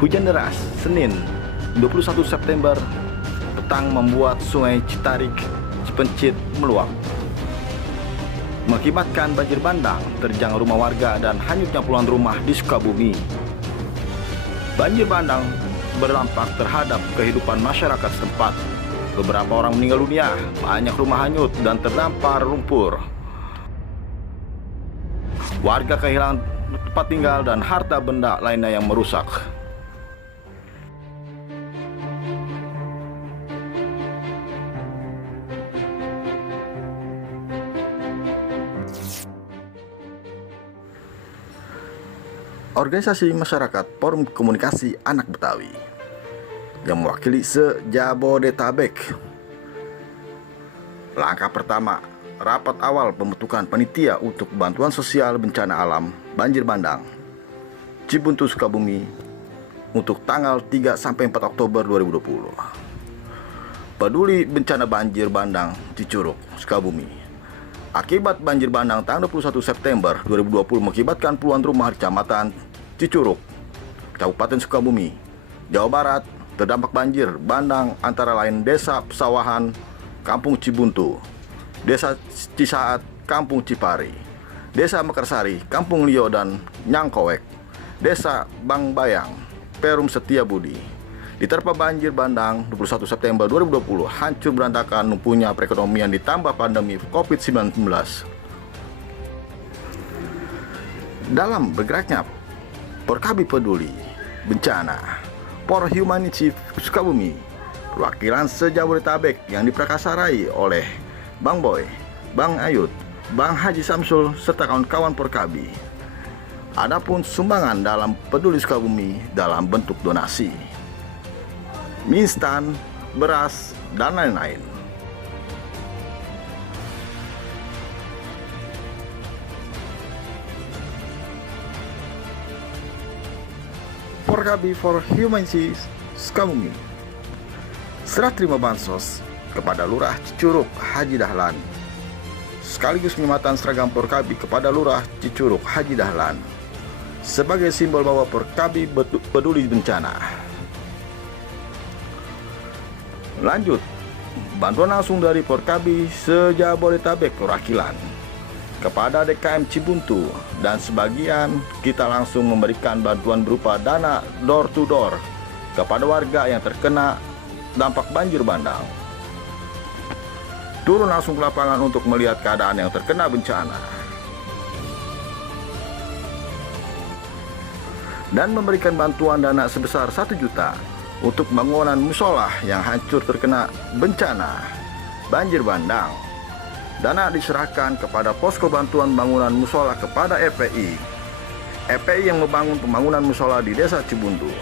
Hujan deras Senin 21 September petang membuat Sungai Citarik Cipencit meluap, mengakibatkan banjir bandang, terjang rumah warga dan hanyutnya puluhan rumah di Sukabumi. Banjir bandang berdampak terhadap kehidupan masyarakat setempat. Beberapa orang meninggal dunia, banyak rumah hanyut dan terdampar lumpur. Warga kehilangan tempat tinggal dan harta benda lainnya yang merusak. Organisasi Masyarakat Forum Komunikasi Anak Betawi yang mewakili se-Jabodetabek. Langkah pertama, rapat awal pembentukan panitia untuk bantuan sosial bencana alam banjir bandang Cibuntu Sukabumi untuk tanggal 3-4 Oktober 2020. Peduli bencana banjir bandang Cicurug, Sukabumi. Akibat banjir bandang tanggal 21 September 2020 mengakibatkan puluhan rumah di Kecamatan Cicurug, Kabupaten Sukabumi, Jawa Barat terdampak banjir bandang antara lain Desa Pesawahan, Kampung Cibuntu, Desa Cisaat, Kampung Cipari, Desa Mekarsari, Kampung Lio dan Nyangkowek, Desa Bangbayang, Perum Setiabudi. Diterpa banjir bandang 21 September 2020, hancur berantakan lumpuhnya perekonomian ditambah pandemi COVID-19. Dalam bergeraknya Porkabi Peduli Bencana For Humanity Sukabumi, perwakilan se-Jabodetabek yang diprakasarai oleh Bang Boy, Bang Ayut, Bang Haji Samsul serta kawan-kawan Porkabi. Adapun sumbangan dalam Peduli Sukabumi dalam bentuk donasi, mie instan, beras, dan lain-lain. Porkabi For Humanity Sukabumi serah terima bansos kepada Lurah Cicurug Haji Dahlan, sekaligus penyematan seragam Porkabi kepada Lurah Cicurug Haji Dahlan sebagai simbol bahwa Porkabi peduli bencana. Lanjut, bantuan langsung dari Porkabi se-Jabodetabek perwakilan kepada DKM Cibuntu, dan sebagian kita langsung memberikan bantuan berupa dana door to door kepada warga yang terkena dampak banjir bandang. Turun langsung ke lapangan untuk melihat keadaan yang terkena bencana dan memberikan bantuan dana sebesar 1 juta untuk bangunan musola yang hancur terkena bencana banjir bandang. Dana diserahkan kepada posko bantuan bangunan musola kepada EPI yang membangun pembangunan musola di Desa Cibuntu.